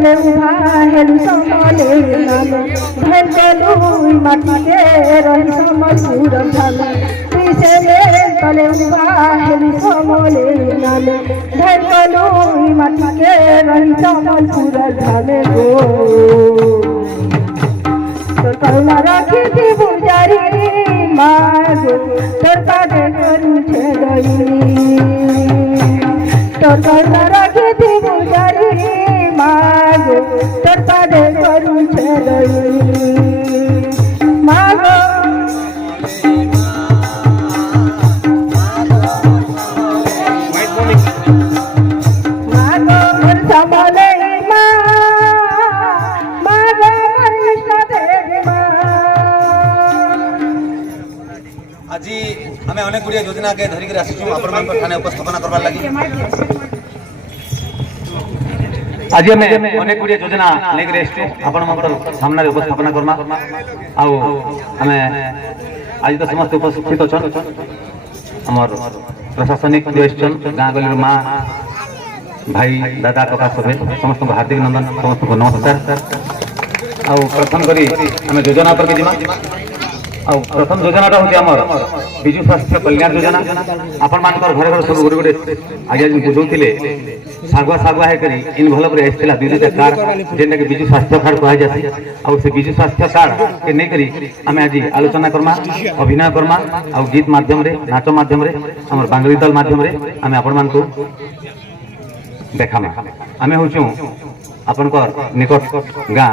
तले उभा हेलु समले नाम धन गलुई माटिके रही समलपुर धाम तुइसे में तले उभा हेलु समले नाम धन गलुई माटिके रही समलपुर धाम गो तोर करुणा राखी थी बुझारी मागो तोर काटे करू छेड़ई तोर करुणा राखी थी बुझारी मागो तोर काटे करू छेड़ई मागो आज आम अनेक गुड़िया योजना के धरिक आसचु आपण ठाणे उपस्थापना करवार लगी आज आम अनेक गुड़िया योजना लेकर आसचु आपण सामने उपस्थापना करमा आउ आम आज तो समस्त उपस्थित अच्छा आमर प्रशासनिक जो आसन गाँ गलिर माँ भाई दादा कका सभे समस्त हार्दिक नंदन समस्त को नमस्कार आउ प्रथम करी आम योजना पर जिमा प्रथम योजना हूँ आमर विजु स्वास्थ्य कल्याण योजना आपण मान घर घर सब गोटे गोटे आज आज बुझौले सागुआ सागुआ होकर इनभल्व आसाला दुईटा कार्ड जेनटा कि विजु स्वास्थ्य कार्ड कह जाए आ विजु स्वास्थ्य कार्ड के नहीं आम आज आलोचना करमा अभिनय करमा आ गीत माध्यम नाच माध्यम आम बांगली दल माध्यम आम आपण मान देखामा आम हूँ आपण निकट गाँ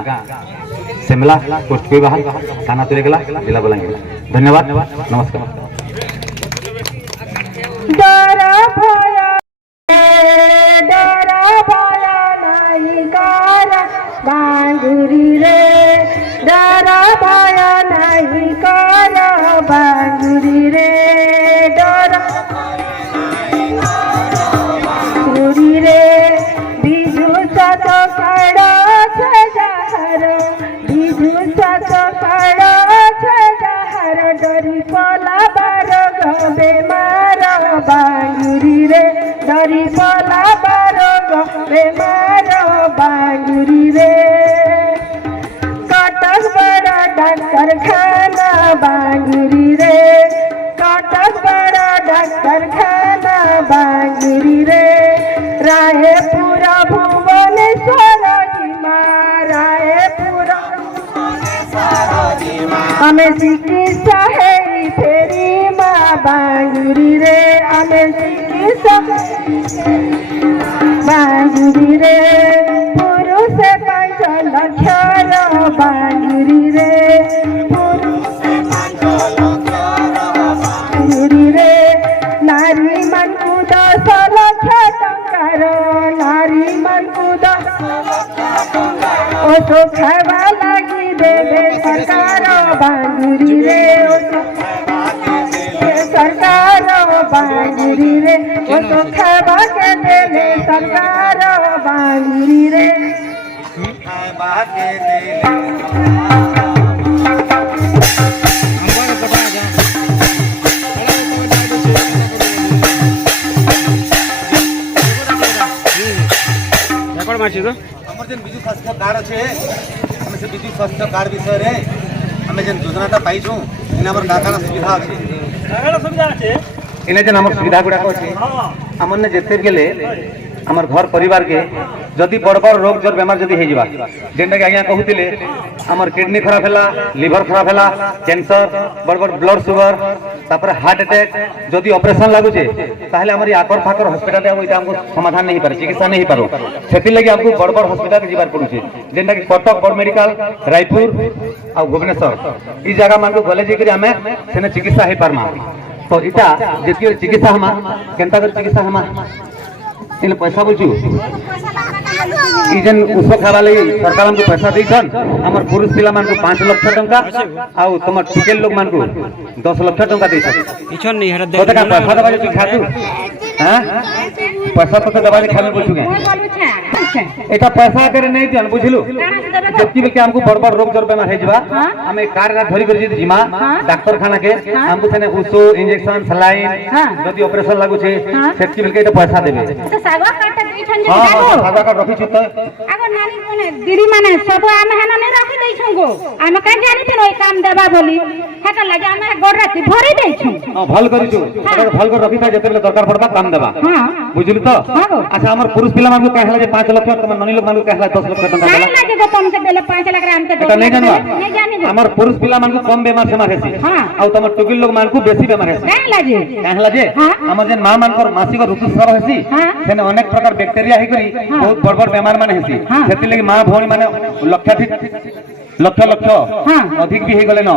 सेमला पोस्ट विभाग थाना तुरेगला जिला बलांगीर धन्यवाद नमस्कार डरा भया नहीं कारा बांगुरी रे डरा भया नहीं कारा बांगुरी रे डरा बांगुरी रे बिजु सात काड़ा छजार बिजु सात काड़ा छजार डरी पला बार गबे मार बांगुरी रे डरी पला बार गबे मार बांगुरी रे कटक बड़ा डॉक्टर खाना बांगुरी रे कटक बड़ा डॉक्टर खाना बांगुरी रे रायपुर भुवनेश्वर रायपुर हमें चिकित्सा है फेरी माँ बांगुरी रे हमें चिकित्सा बांगुरी रे पुरुष 5 लक्ष बांगुरी रे बांगुरी रे नारी मन को 10 लक्ष टंकार नारी मन को 10 ओसो खावा लगी देवे सरकार बांगुरी रे सरकार बांगुरी रे ओसो खावा के देवे सरकार बांगुरी रे विजु स्वास्थ्य कार्ड अच्छे आम से विजु स्वास्थ्य कार्ड विषय में आम जेन योजना पाइछू इन काण सुविधा अच्छे इन जेन आम सुविधा गुड़ाक अच्छे आमने जिते गले आमर घर परिवार के जदि बड़ बड़ रोग जोर बेमार जदि हो जेनटा कि आज्ञा कहते आमर किडनी खराब है लिवर खराब है कैंसर बड़ बड़ ब्लड सुगर तापर हार्ट अटैक जदि ऑपरेशन लगुचे ताहले आमर आकर फाकर हॉस्पिटल हमको समाधान नहीं पारे चिकित्सा नहीं पारो से लगे आपको बड़ बड़ हॉस्पिटल के जीवार पड़ुचे जेनटा कि कटक बड़ मेडिकल रायपुर आ भुवनेश्वर ई जगह मान को गले जाकर आम से चिकित्सा हो पारमा तो इटा जितकी चिकित्सा हमा केनता कर चिकित्सा हमा इन पैसा बुझू इजन उस खावा लगी सरकार हमको पैसा देछन हमर पुरुष पिला मान को 5 लाख टंका आ तुम टिकेल लोग मान को 10 लाख टंका देछन इछन नहीं हर पैसा दबा खातू हां पैसा तो दबा खाने बोलछु के एटा पैसा करे नहीं दियन बुझलु जति बेके हमको बड़ बड़ रोग जर बेमार हे जबा हमें कार ना धरी कर जिमा डॉक्टर खाना के हमको सेने उस इंजेक्शन सलाइन जति ऑपरेशन लागु छे सेति बेके एटा पैसा देबे तो सागवा काट दैछन जे हां हां सादा का रखी छ त आगो नानी कोने दीदी माने सब आमे हना नहीं रखी दैछन गो आमे का जानी थे ओई काम देबा बोली हेटा लगे आमे गोड़ राती भरी दैछन हां भल करी छु भल कर रखी था जते दरकार पड़बा काम देबा हां बुझलु त अच्छा हमर पुरुष पिला मान को कहला जे 5 लाख तम ननी लोग मान को कहला 10 लाख टका नहीं लागे गो तुम के देले 5 लाख राम के एटा नहीं जानवा नहीं जानी गो हमर पुरुष पिला मान को कम बेमार से मारे छी हां आ तमर टुकिल लोग मान को बेसी बेमार है नहीं लागे कहला जे हमर जे मां मान को मासिक ऋतुस्राव हेसी सेने अनेक प्रकार बैक्टीरिया हे करी बहुत बड़ बड़ बेमार माने हेसी सेति लगी मां भौणी माने लक्ष अधिक भी हे गले न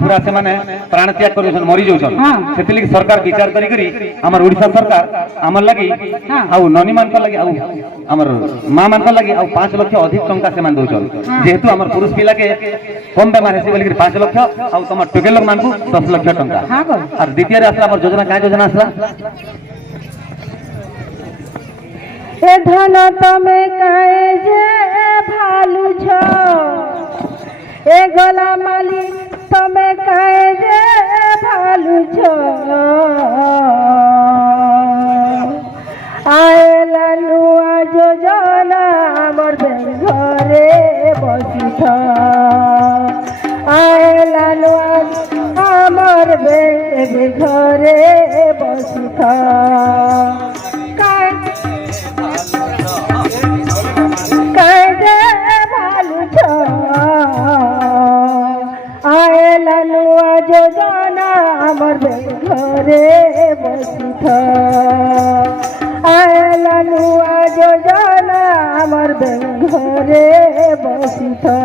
पूरा से माने प्राण त्याग करछन मरि जोछन सेति लगी सरकार विचार करी करी हमर ओडिसा सरकार हमर लगी आ ननी मान को लगी आ हमर मां मान को लगी आ 5 लाख अधिक टंका से मान दोछन जेहेतु हमर पुरुष पिला के कम बेमार हेसी बोली 5 लाख आ तमर टोकेल लोग मान को 10 लाख टंका और द्वितीय रे असला हमर योजना का योजना असला ए धन तमे काहे जे भालू छ ए गला माली तमे काहे जे भालू छ आएला नुआ योजना हमर घरे बसी छ आएला नुआ हमर घरे बसी छ योजना हमर घरे बसी था आयला नुआ योजना हमर घरे बसी था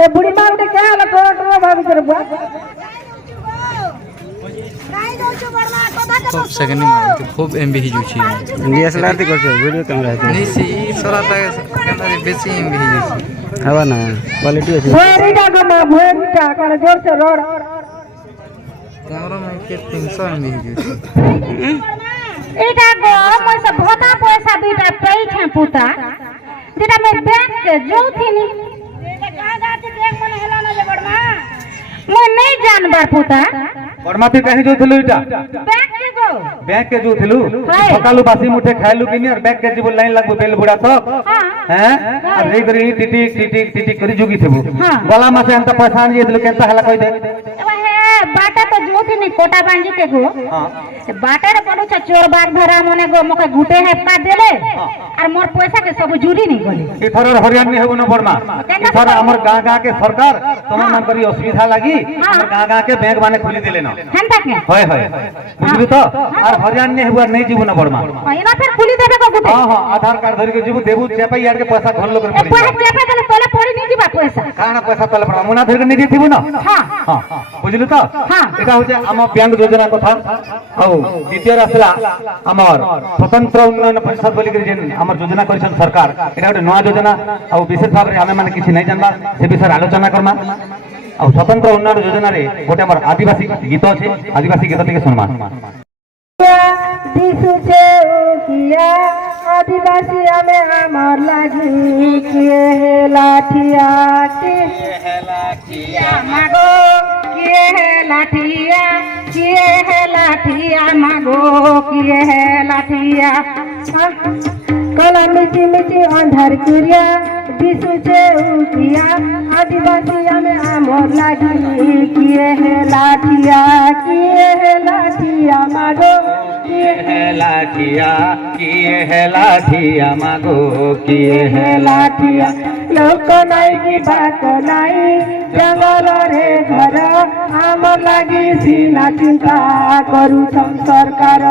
ए बुढ़ी मां उठे क्या लखोट रो भाभी कर बुआ खूब सेकंड में खूब एमबी हिजुची डीएसएलआर ते करछो वीडियो कैमरा ते नहीं सी सोरा कैमरा बेसी एमबी हिजुची हवा ना क्वालिटी अछि भोरीटा गमा भोरीटा कर जोर से रोड कैमरा में के 300 एमबी हिजुची एटा गो मोर से भोता पैसा दुटा पई छ पुता जेटा में बैंक के जोथिनी का जाते देख मन हेला ना जे बड़मा मैं नहीं जानबार पुता बड़माती कहीं जो थिलु इटा बैंक के जो थिलु सकालु बासी मुठे खाइलु किनी और बैंक के जीव लाइन लागबो बेल बुढ़ा तो हैं और रे करी टिटिक करी जुगी थेबु गला मासे अंत पैसा आनी दिलु केनता हला कहि दे बाटा तो जोती नहीं कोटा बांजी के गो हां बाटा रे पडो छ चोर बाग धरा मने गो मके गुटे है पा देले और मोर पैसा के सब जुड़ी नहीं गले इथर हरियाणा में हेबो न बड़मा इथर हमर गां के सरकार तमन मन करी असुविधा लागी हमर गां के बैंक माने खुली देले न हंता के होय बुझलु तो और हरियाणा में हेबो नहीं जीवो न बड़मा एना फिर खुली देबे को गुटे हां आधार कार्ड धरि के जीवो देबु चेपई यार के पैसा घर लोग रे पड़ी पैसा चेपे देले तोले पड़ी नहीं दिबा पैसा काना पैसा तले पड़ा मुना धरि के नहीं दिथिबु न हां बुझलु तो এটা হচ্ছে আমার ব্যাংক যোজনা কথা ଆଉ দ্বিতীয় আসলা আমার স্বতন্ত্র উন্নয়ন পরিষদ বলি যে আমার যোজনা করেছেন সরকার এটা একটা নয়া যোজনা আর বিশেষ ভাবে আমি মানে কিছু নাই জানবা সে বিষয়ে আলোচনা করমা আর স্বতন্ত্র উন্নয়ন যোজনার গোটে আমার আদিবাসী গীত আছে আদিবাসী গীত থেকে শুনমা दिसुचे किया आदिवासी हमें हमर लागी किए है लाठिया मागो किए है लाठिया मागो किए है लाठिया कला मिची मिची अंधार कुरिया दिसुचे किया आदिवासी हमें हमर लागी किए है लाठिया मागो किए है लाठिया मागो किए है लाठिया लोक नाई की बात नाई जंगल रे घर आम लागी सीना चिंता करू सरकार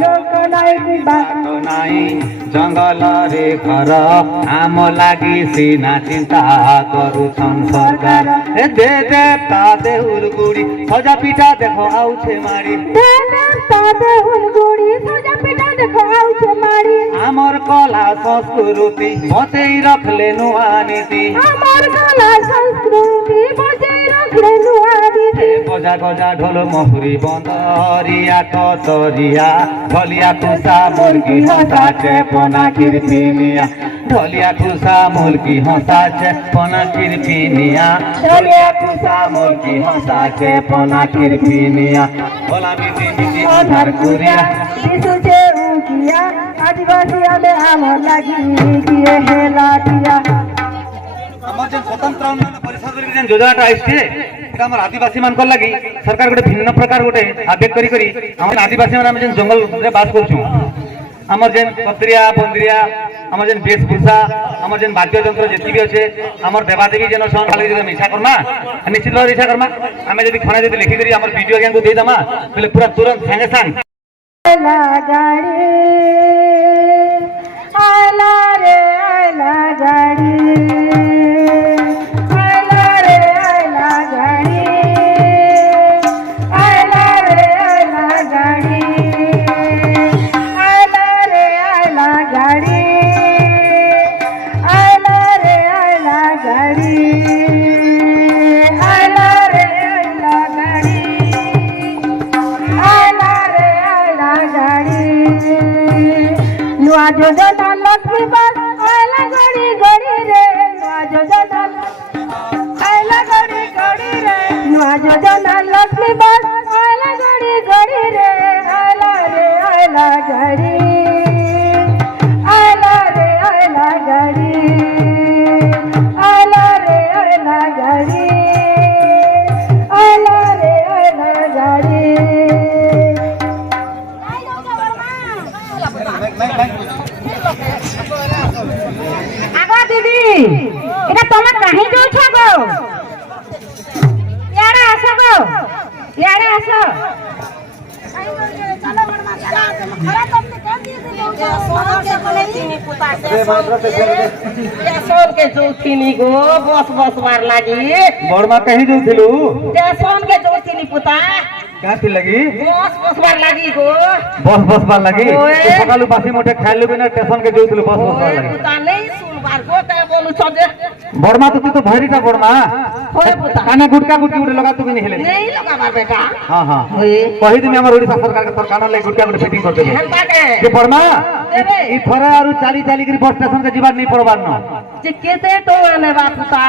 लोक नाई की बात नाई जंगल रे घर आम लागी सीना चिंता करू सरकार दे देवता देउल गुड़ी सजा पिटा देखो आउछे मारी देवता देउल गुड़ी सजा पिटा देखो आउछे मारी आमर कला संस्कृति बचेई रखले नुआ नीति आमर कला संस्कृति बचेई रखले नुआ नीति গজা গজা ঢোল মহুরি বন্দরিয়া কতরিয়া ঢলিয়া তুষা মুরগি হসাছে পোনা কিরপিনিয়া ঢলিয়া তুষা মুরগি হসাছে পোনা কিরপিনিয়া ঢলিয়া তুষা মুরগি হসাছে পোনা কিরপিনিয়া ভোলা মিটি মিটি আধার কুরিয়া শিশুছে উকিয়া আদিবাসী আলে আমার লাগি গিয়ে হেলাটিয়া আমার যে স্বতন্ত্র উন্নয়ন পরিষদ যে যোজনাটা আসছে এটা আমার আদিবাসী মানকর লাগি সরকার গোটে ভিন্ন প্রকার গোটে আবেগ করি করি আমার আদিবাসী মানে আমি যে জঙ্গলরে বাস করছু আমার যে পত্রিয়া বন্দ্রিয়া আমার যে বেশভূষা আমার যে বাদ্যযন্ত্র যেতিকি আছে আমার দেবাদেবী যেন সন খালি যদি ইচ্ছা করমা নিশ্চিত ভাবে ইচ্ছা করমা আমি যদি খনে যদি লিখি করি আমার ভিডিও জ্ঞান দিয়ে দেমা তাহলে পুরা তুরন্ত সঙ্গে সঙ্গ আয়লা গাড়ি আয়লা রে আয়লা গাড়ি আয়লা রে আয়লা গাড়ি আয়লা রে আয়লা গাড়ি আয়লা রে আয়লা গাড়ি আয়লা রে আয়লা গাড়ি আয়লা রে আয়লা গাড়ি আয়লা রে আয়লা গাড়ি নুয়া যোজনা লক্ষ্মী বাস আয়লা গাড়ি গড়ি রে নুয়া যোজনা আয়লা গাড়ি গড়ি রে নুয়া যোজনা লক্ষ্মী বাস আয়লা গাড়ি গড়ি রে আয়লা রে আয়লা গাড়ি আয়লা রে আয়লা গাড়ি আয়লা রে আয়লা গাড়ি আয়লা রে আয়লা গাড়ি আগো দিদি এটা তোমরা কাহি যাচ্ছ গো ইয়ারে আসো গো ইয়ারে আসো के जोथिनी गो बस बस मार लागी बड़मा कहीं जाऊलु सोन के जोथिनी पुता क्या लगी बस बस मार लागी गो बस बस बार लगी ओए। सकालू बासी मोटे खाई लुबी ना स्टेशन के जाऊलु बस बस बार लगी पुता नहीं सुन बार गो काय बोलू छजे बड़मा तो तू तो भरी का बड़मा होए पुता काने गुटका गुटकी उड़े लगा तू भी नहीं हिले नहीं लगा बार बेटा हां हां होए कहि दिन हमर ओडिसा सरकार के सरकार ले गुटका गुट फिटिंग कर देबे हेंता के के बड़मा देबे ई थरे आरु चाली चाली के बस स्टेशन के जीवार नहीं पड़बार न जे केते तो आने बा पुता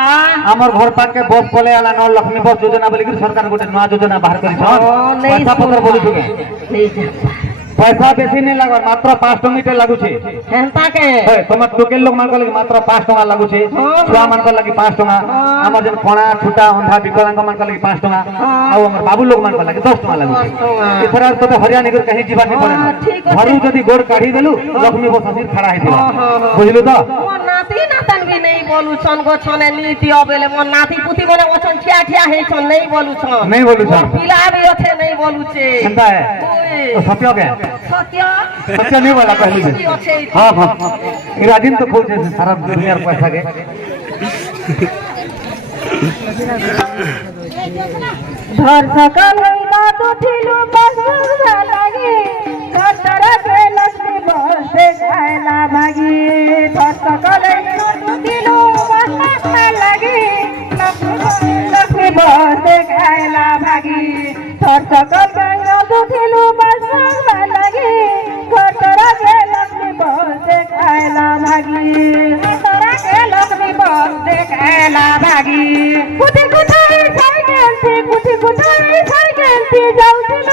हमर घर पाक के बस कोले आला न लक्ष्मी बस योजना बोली कि सरकार गोटे नया योजना बाहर करी छ नहीं पैसा पत्र बोली तुके नहीं जा पैसा बेसी नहीं लागो मात्र 5 टका लागु छे हेंता के हे तमर लोकल लोग मान लगे मात्र 5 टका लागु छे छुआ मान लगे 5 टका हमर जन कोणा छुटा अंधा विकलांग मान लगे 5 टका आ हमर बाबू लोग मान लगे 10 टका लागु छे इथरा तो हरियाणा के कहीं जीवा नहीं पड़े घरु जदी गोड़ काढी देलु लक्ष्मी बस सिर खड़ा है दिला बुझलु तो मोर नाती नातन भी नहीं बोलू छन गो छने नीति अबेले मोर नाती पुती मोने ओछन ठिया ठिया हे छन नहीं बोलू छन नहीं बोलू छन पिला भी ओथे नहीं बोलू छे केनता है तो सत्य के सत्य सत्य नहीं बोला पहले से हां हां इरादीन तो खोल से सारा दुनिया पैसा के ধর সকাল হইবা তো ঠিলু বসবা লাগি ঘর কে লক্ষ্মী বসে খাইলা ভাগি ধর সকাল হইবা তো ঠিলু বসবা লাগি লক্ষ্মী বসে খাইলা ভাগি ধর সকাল হইবা তো ঠিলু বসবা লাগি ঘর কে লক্ষ্মী বসে খাইলা ভাগি ঘর কে লক্ষ্মী বসে খাইলা ভাগি কুটি কুটি সাইকেল কুটি কুটি সাইকেল যাওছিল